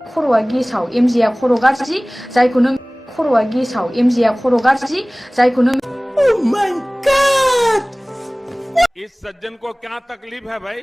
खर'आ गेसाव एमजेआ खर' गाज्रि जायखौ नों खर'आ गेसाव एमजेआ खर' गाज्रि जायखौ नों Oh my God! इस सज्जन को क्या तकलीफ है भाई?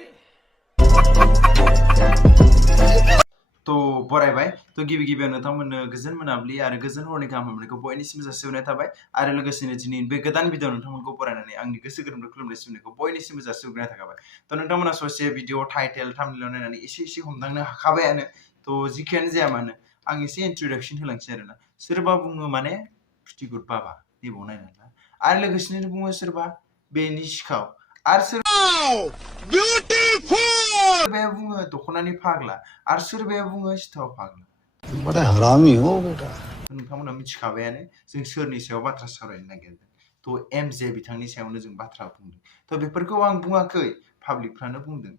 तो बरायबाय तो गिबि गिबियाव नोंथांमोननो गोजोन मोनाबिलि आरो गोजोन हरनि गाहाम हामलायनायखौ बयनिसिम जासिहरनाय थाबाय आरो लोगोसेनो दिनै बे गोदान भिडिअ नोंथांमोनखौ बरायनानै आंनि गोसो गोरबोनिफ्राय खुलुमनाय सिबिनायखौ बयनिसिमबो जासिहरनाय थाखाबाय तो नोंथांमोना ससे भिडिअ टाइटेल थाम्बनेइलाव नायनानै एसे हमदांनो हाखाबायानो तो जिखियानो जाया मानो आं एसे इन्ट्रोडक्शन होलांसै आरोना सोरबा बुङो माने प्रिटिगुड बाबा देबाव नायनानै आरो लोगोसेनो बुङो सोरबा बेनि सिखाव आरो सोरबाया बुङो दख'नानि फाग्ला आरो सोरबाया बुङो सिथाव फाग्ला बड़ा हरामी हो बेटा नोंथांमोना मिथिखाबायानो जों सोरनि सायाव बाथ्रा सावरायनो नागिरदों तो एमजे बिथांनि सायावनो जों बाथ्रा बुंदों तो बेफोरखौ आं बुङाखै पाब्लिकफ्रानो बुंदों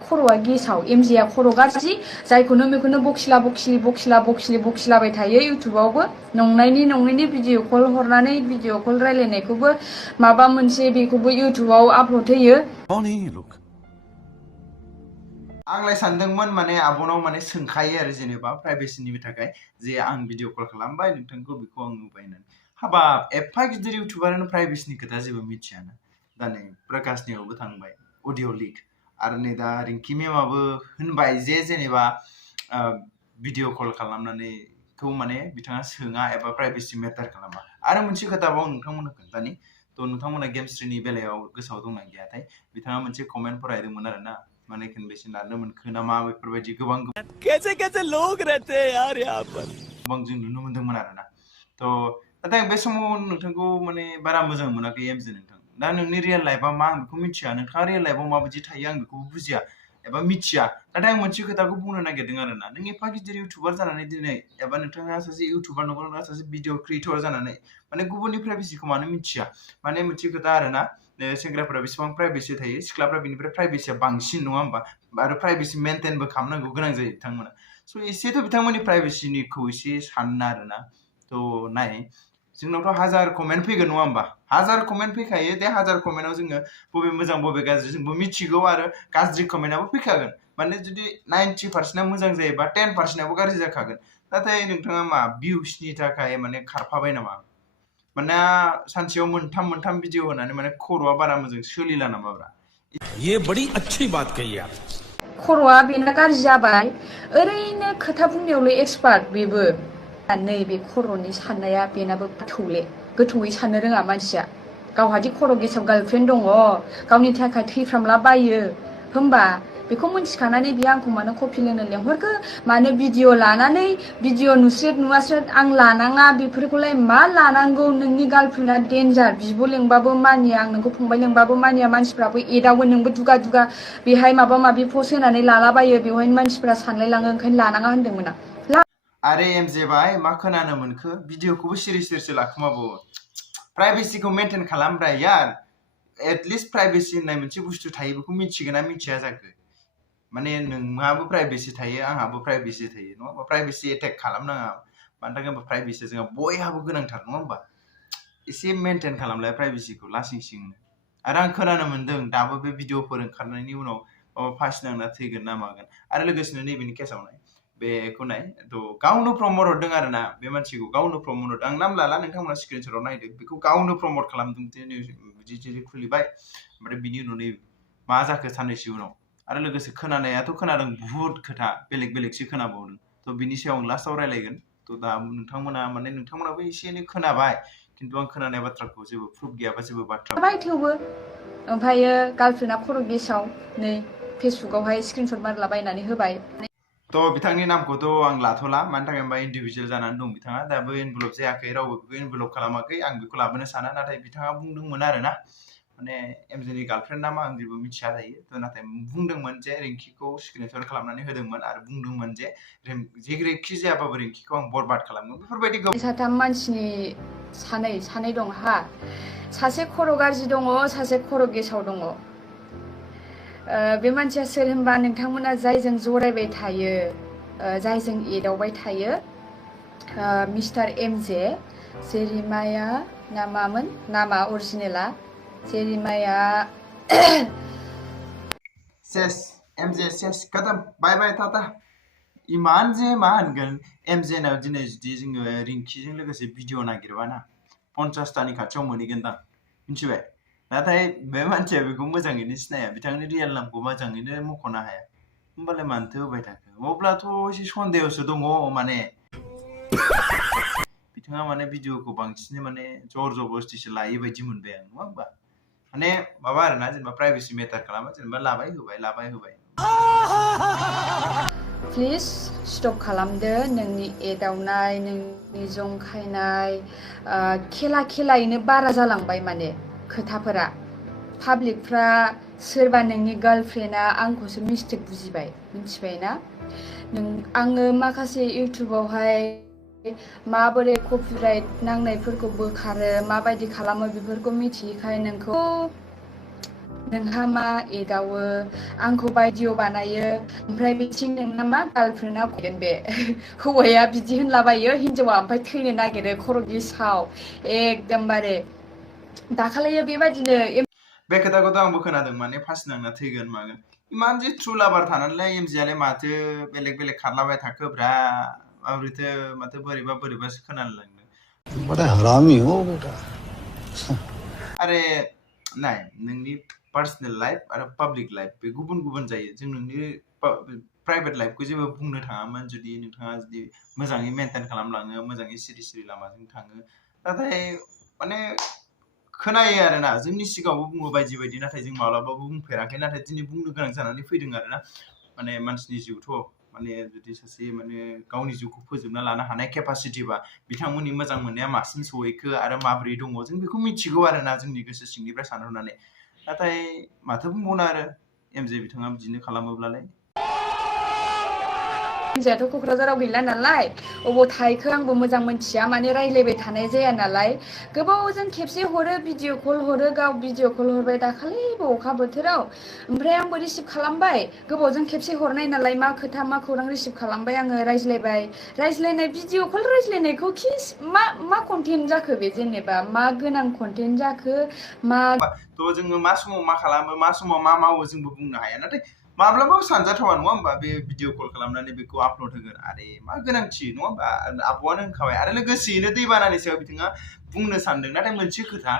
खर'आ गेसाव एमजेआ खर' गाज्रि जायखौ नों बेखौनो बखिलाबाय थायो इउटुबावबो नंनायनि भिडिअ कल हरनानै भिडिअ कल रायलायनायखौबो माबा मोनसे बेखौबो इउटुबाव आपल'ड होयो आंलाय सानदोंमोन माने आबनाव माने सोंखायो आरो जेनेबा प्राइभेसिनि थाखाय जे आं भिडिअ कल खालामबाय नोंथांखौ बेखौ आं नुबाय होननानै हाबाब एफा गिदिर इउटुबारानो प्राइभेसिनि खोथा जेबो मिथियाना दा नै प्रकाशनियावबो थांबाय अडिअ लिक आरो नै दा रिंकि मेमाबो होनबाय जे जेनेबा भिडिअ कल खालामनानै खौ माने बिथाङा सोङा एबा प्राइभेसि मेटार खालामा आरो मोनसे खोथाबाव नोंथांमोननो खोन्थानि तो नोंथांमोना गेमस्ट्रीनि बेलायाव गोसोआव दंना गैयाथाय बिथाङा मोनसे कमेन्ट फरायदोंमोन आरोना माने खनबेसे नारनो मोनखो नामा बेफोरबायदि गोबां कैसे लोग रहते हैं यार यहाँ पर गोबां जों नुनो मोनदोंमोन आरोना तो नाथाय बे समाव नोंथांखौ माने बारा मोजां मोनाखै एमजे नोंथां दा नोंनि रियेल लाइफआ मा आं बेखौ मिथिया नोंथाङा रियेल लाइफआव माबायदि थायो आं बेखौ बुजिया एबा मिथिया नाथाय आं मोनसे खोथाखौ बुंनो नागिरदों आरोना नों एफा गिदिर इउटुबार जानानै दिनै एबा नोंथाङा सासे इउटुबार नङा सासे भिडिअ क्रिएटर जानानै माने गुबुननि प्राइभेसिखौ मानो मिथिया माने मोनसे खोथा आरोना सेंग्राफोरा बेसेबां प्राइभेसि थायो सिख्लाफ्रा बिनिफ्राय प्राइभेसिया बांसिन नङा होमबा आरो प्राइभेसि मेनटेनबो खालामनांगौ गोनां जायो बिथांमोना स' एसेथ' बिथांमोननि प्राइभेसिनिखौ एसे सानना आरोना थ' नाय जोंनावथ' हाजार कमेन्ट फैगोन नङा होमबा हाजार कमेन्ट फैखायो बे हाजार कमेन्टआव जोङो बबे मोजां बबे गाज्रि जोंबो मिथिगौ आरो गाज्रि कमेन्टआबो फैखागोन माने जुदि 90% मोजां जायोबा 10%आबो गाज्रि जाखागोन नाथाय नोंथाङा मा भिउसनि थाखाय माने खारफाबाय नामा माने सानसेयाव मोनथाम भिडिअ होनानै माने खर'आ बारा मोजां सोलिला नामाब्रा ये बड़ी अच्छी बात कही आप खर'आ बेना गाज्रि जाबाय ओरैनो खोथा बुंनायावल' एक्सपार्ट बेबो नैबे खर'नि साननाया बेनाबो गोथौयै साननो रोङा मानसिया गावहादि खर' गेसाव गार्लफ्रेन्ड दङ गावनि थाखाय थैफ्रामलाबायो होमबा बेखौ मिथिखानानै बियो आंखौ मानो कफि लोंनो लेंहरखो मानो भिडिअ लानानै भिडिअ नुवास्रेद आं लानाङा बेफोरखौलाय मा लानांगौ नोंनि गार्लफ्रेन्डआ डेन्जार बिब' लेंबाबो मानिया आं नोंखौ फंबाय लेंबाबो मानिया मानसिफ्राबो एदावो नोंबो दुगा बेहाय माबा माबि पस्ट होनानै लालाबायो बेवहायनो मानसिफ्रा सानलायलाङो ओंखायनो लानाङा होनदोंमोन आं आरे एमजे भाई मा खोनानो मोनखो भिडिअखौबो सिरिसो लाखुमाबावो प्राइभेसिखौ मेनटेन खालामब्रा यार एटलिस्ट प्राइभेसि होननाय मोनसे बुस्थु थायो बेखौ मिथिगोना मिथिया जाखो माने नोंहाबो प्राइभेसि थायो आंहाबो प्राइभेसि थायो नङा होमबा प्राइभेसि एटेक खालामनाङा मानो थाखाय होमबा प्राइभेसिया जोंहा बयहाबो गोनांथार नङा होमबा एसे मेनटेन खालामलाय प्राइभेसिखौ लासिंसिंनो आरो आं खोनानो मोनदों दाबो बे भिडिअफोर ओंखारनायनि उनाव माबा फासि नांना थैगोन ना मागोन आरो लोगोसेनो नैबेनि केसाव नाय बेखौ नाय थ' गावनो प्रमट हरदों आरोना बे मानसिखौ गावनो प्रमट हरदों आं नाम लाला नोंथांमोना स्क्रिनशटआव नायदो बेखौ गावनो प्रमट खालामदों बिदि खुलिबाय ओमफ्राय बिनि उनाव नै मा जाखो साननैसो उनाव आरो लोगोसे खोनानायाथ' खोनादों बुहुत खोथा बेलेगसो खोनाबावदों थ' बिनि सायाव आं लास्टआव रायलायगोन थ' दा नोंथांमोनाबो एसे एनै खोनाबाय खिन्थु आं खोनानाय बाथ्राखौ जेबो प्रुफ गैयाबा जेबो बाथ्रा थेवबो ओमफ्रायो गार्लफ्रेन्डआ खर' गेसाव नै फेसबुकावहाय स्क्रिनशट मारलाबायनानै होबाय थ' बिथांनि नामखौथ' आं लाथ'ला मानि थाखाय होनबा इन्डिभिजुवेल जानानै दं बिथाङा दाबो इनभल्भ जायाखै रावबो बेखौ इनभल्भ खालामाखै आं बेखौ लाबोनो साना नाथाय बिथाङा बुंदोंमोन आरोना माने एमजेनि गार्लफ्रेन्ड नामा आं जेबो मिथिया दायो थ' नाथाय बुंदोंमोन जे रिंकिखौ स्क्रिनशट खालामनानै होदोंमोन आरो बुंदोंमोन जे जेखि जायाबाबो रिंकिखौ आं बरबाद खालामगोन बेफोरबायदि साथाम मानसिनि सानै दं हा सासे खर' गाज्रि दङ सासे खर' गेसाव दङ बे मानसिया सोर होनबा नोंथांमोना जायजों जरायबाय थायो जायजों एदावबाय थायो मिस्टार एमजे जेरिमाया नामामोन नामा अरिजिनेला जेरिमाया एमजे सेस खतम बाय बाय टाटा इमान जे मा होनगोन एमजे नाव दिनै जुदि जोङो रिंकिजों लोगोसे भिडिअ नागिरबा ना 50तानि खाथियाव मोनहैगोनदां मिथिबाय नाथाय बे मानसिया बेखौ मोजाङैनो सिनाया बिथांनि रियेल नामखौ मोजाङैनो मख'नो हाया होमबालाय मानोथो होबाय थाखो अब्लाथ' एसे सन्देहसो दङ माने बिथाङा माने भिडिअखौ बांसिनै माने जर जबरदस्तिसो लायो बायदि मोनबाय आं नङा होमबा माने माबा आरोना जेनेबा प्राइभेसि मेटार खालामा जेनेबा लाबाय होबाय प्लिज स्टप खालामदो नोंनि एदावनाय नोंनि जंखायनाय खेलायैनो बारा जालांबाय माने खोथाफोरा पाब्लिकफ्रा सोरबा नोंनि गार्लफ्रेन्डआ आंखौसो मिस्टेक बुजिबाय मिथिबाय ना आङो माखासे इउटुबावहाय माबोरै कपिराइट नांनायफोरखौ बोखारो माबायदि खालामो बेफोरखौ मिथियैखाय नोंहा मा एदावो आंखौ भिडिअ बानायो ओमफ्राय बिथिं नोंना मा गार्लफ्रेन्डआ फैगोन बे हौवाया बिदि होनलाबायो हिनजावा ओमफ्राय थैनो नागिरो खर' गेसाव एकदमबारे दाखालियो बेबायदिनो बे खोथाखौथ' आंबो खोनादों माने फार्स्ट नांना थैगोन मागोन इमान जे ट्रु लाभार थानानैलाय एमजेआलाय माथो बेलेग खारलाबाय थाखोब्रा माथो बोरैबासो खोनानो लांदों बड़ा हरामी हो बेटा आरे नाय नोंनि पार्सनेल लाइफ आरो पाब्लिक लाइफ बे गुबुन गुबुन जायो जों नोंनि प्राइभेट लाइफखौ जेबो बुंनो थाङामोन जुदि नोंथाङा जुदि मोजाङै मेनटेन खालामलाङो मोजाङै सिरि लामाजों थाङो नाथाय माने खोनायो आरोना जोंनि सिगाङावबो बुङो बायदि नाथाय जों माब्लाबाबो बुंफेराखै नाथाय दिनै बुंनो गोनां जानानै फैदों आरोना माने मानसिनि जिउथ' माने जुदि सासे माने गावनि जिउखौ फोजोबना लानो हानाय केपासिटिबा बिथांमोननि मोजां मोननाया मासिम सहैखो आरो माबोरै दङ जों बेखौ मिथिगौ आरोना जोंनि गोसो सिंनिफ्राय सानहरनानै नाथाय माथो बुंबावनो आरो एमजे बिथाङा बिदिनो खालामोब्लालाय एमजेआथ' क'क्राझाराव गैला नालाय अबाव थाहैखो आंबो मोजां मोनथिया माने रायज्लायबाय थानाय जाया नालाय गोबावजों खेबसे हरो भिडिअ कल हरो गाव भिडिअ कल हरबाय दाखालिबो अखा बोथोराव ओमफ्राय आंबो रिसिभ खालामबाय गोबावजों खेबसे हरनाय नालाय मा खोथा मा खौरां रिसिभ खालामबाय आङो रायज्लायनाय भिडिअ कल रायज्लायनायखौ मा कन्टेन्ट जाखो बे जेनेबा मा गोनां कन्टेन्ट जाखो मा थ' जोङो मा समाव मा खालामो मा समाव मा मावो जोंबो बुंनो हाया नाथाय माब्लाबाबो सानजाथावा नङा होमबा बे भिडिअ कल खालामनानै बेखौ आपल'ड होगोन आरे मा गोनांथि नङा होमबा आब'आनो होनखाबाय आरो लोगोसेयैनो दैबानानि सायाव बिथाङा बुंनो सानदों नाथाय मोनसे खोथा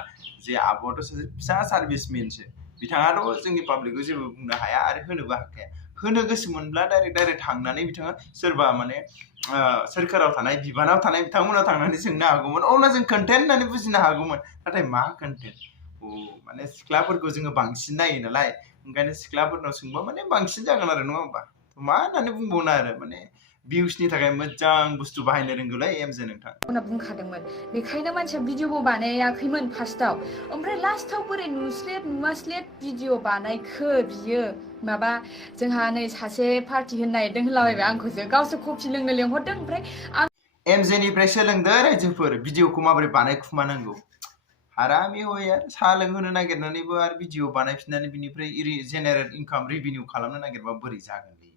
जे आब'आथ' सासे फिसा सार्भिसमेनसो बिथाङाथ' जोंनि पाब्लिकखौ जेबो बुंनो हाया आरो होनोबो हाखाया होनो गोसो मोनब्ला डाइरेक्ट थांनानै बिथाङा सोरबा माने सोरखाराव थानाय बिबानाव थानाय बिथांमोनाव थांनानै सोंनो हागौमोन अब्ला जों कन्टेन्ट होननानै बुजिनो हागौमोन नाथाय मा कन्टेन्ट माने सिख्लाफोरखौ जोङो बांसिन नायो नालाय ओंखायनो सिख्लाफोरनाव सोंबा माने बांसिन जागोन आरो नङा होमबा मा होननानै बुंबावनो आरो माने भिउसनि थाखाय मोजां बुस्थु बाहायनो रोंगौलै एमजे नोंथां बुंखादोंमोन बेखायनो मानसिया भिडिअबो बानायाखैमोन फार्स्टआव ओमफ्राय लास्टआव बोरै नुवास्लेट भिडिअ बानायखो बियो माबा जोंहा नै सासे पार्टि होनो नागिरदों होनलाबायबाय आंखौसो गावसोर कफि लोंनो लेंहरदों ओमफ्राय एमजेनिफ्राय सोलोंदो रायजोफोर भिडिअखौ माबोरै बानायखुमानांगौ हारामि हो यार साहा लोंहोनो नागिरनानैबो आरो भिडिअ बानायफिननानै बिनिफ्राय जेनेरेट इनकाम रेभिनिउ खालामनो नागिरबा बोरै जागोन बे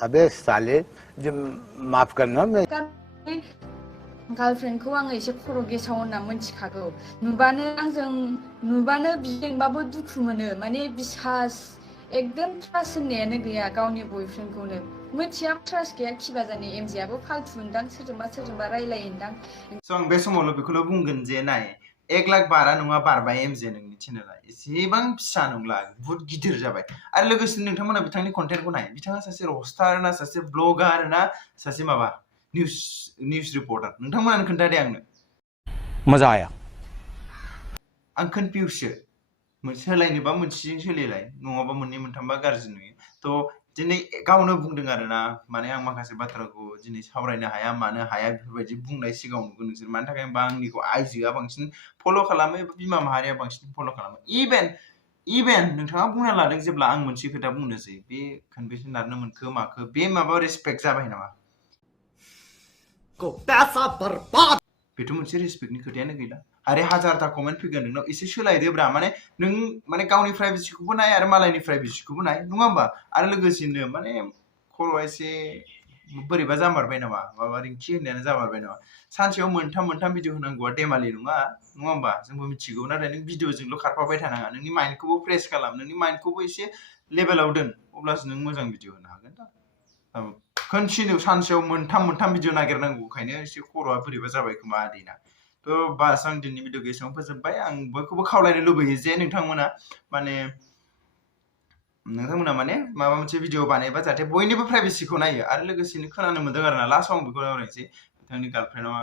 अबे साले जो माफ करना मैं गार्लफ्रेन्डखौ आङो एसे खर' गेसाव होनना मिथिखागौ नुबानो बिदोंबाबो दुखु मोनो माने बिसास एकदम ट्रास्ट होननायानो गैया गावनि बयफ्रेन्डखौनो मिथिया ट्रास्ट गैया खिबा जानि एमजेआबो फाल्थु होनदां सोरजोंबा रायलायोदां स' आं बे समावल' बेखौल' बुंगोन जे नाय 1 लाख बारा नङा बारबाय एमजे नोंनि चेनेला एसेबां फिसा नंला बुहुत गिदिर जाबाय आरो लोगोसे नोंथांमोना बिथांनि कन्टेन्टखौ नाय बिथाङा सासे रस्टार ना सासे ब्लगार ना सासे माबा निउस रिपर्टार नोंथांमोनानो खोन्थादे आंनो मजा आया आं कनफिउससो सोलायनोबा मोनसेजों सोलिलाय नङाबा मोननै मोनथामबा गाज्रि नुयो थ' दिनै गावनो बुंदों आरोना माने आं माखासे बाथ्राखौ दिनै सावरायनो हाया मानो हाया बेफोरबायदि बुंनाय सिगाङाव नुगोन नोंसोर मानि थाखाय होनबा आंनिखौ आइजोआ बांसिन फल' खालामो एबा बिमा माहारिया बांसिन फल' खालामो इभेन नोंथाङा बुंना लादों जेब्ला आं मोनसे खोथा बुंनोसै बे कनभेन्सन नारनो मोनखो माखो बे माबा रेसपेक्ट जाबाय नामा बेथ' मोनसे रेसपेक्टनि खोथायानो गैला आरो हाजारथा कमेन्ट फैगोन नोंनाव एसे सोलायदोब्रा माने नों माने गावनि प्राइभेसिखौबो नाय आरो मालायनि प्राइभेसिखौबो नाय नङा होमबा आरो लोगोसेनो माने खर'आ एसे बोरैबा जामारबाय नामा माबा रिंकि होननायानो जामारबाय नामा सानसेयाव मोनथाम भिडिअ होनांगौआ देमालि नङा होमबा जोंबो मिथिगौ नाथाय नों भिडिअजोंल' खारफाबाय थानाङा नोंनि माइन्डखौबो फ्रेस खालाम नोंनि माइन्डखौबो एसे लेभेलाव दोन अब्लासो नों मोजां भिडिअ होनो हागोन दा कन्टिनिउ सानसेयाव मोनथाम भिडिअ नागिरनांगौ ओंखायनो एसे खर'आ बोरैबा जाबाय खोमा आदैना थ' बास आं दिनैनि भिडिअखौ एसेबां फोजोबबाय आं बयखौबो खावलायनो लुबैयो जे नोंथांमोना माने माबा मोनसे भिडिअ बानायबा जाहाथे बयनिबो प्राइभेसिखौ नायो आरो लोगोसेनो खोनानो मोनदों आरोना लास्टआव आं बेखौ रायलायनोसै बिथांनि गार्लफ्रेन्डआ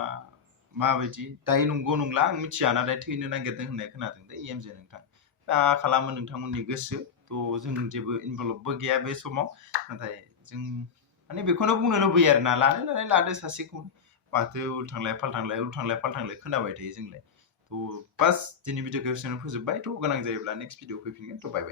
माबायदि दायो नंगौ नंला आं मिथिया नाथाय थैनो नागिरदों होननाय खोनादों दै एमजे नोंथां दा खालामो नोंथांमोननि गोसो थ' जों जेबो इनभल्भबो गैया बे समाव नाथाय जों माने बेखौनो बुंनो लुबैयो आरोना लानो लादो सासेखौ माथो उल्थांलाय फाल्थांलाय खोनाबाय थायो जोंलाय थ' बास दिनै भिडिअखौ एसेयावनो फोजोबबाय थ' गोनां जायोब्ला नेक्स्ट भिडिअ फैफिनगोन थ' बाय बाय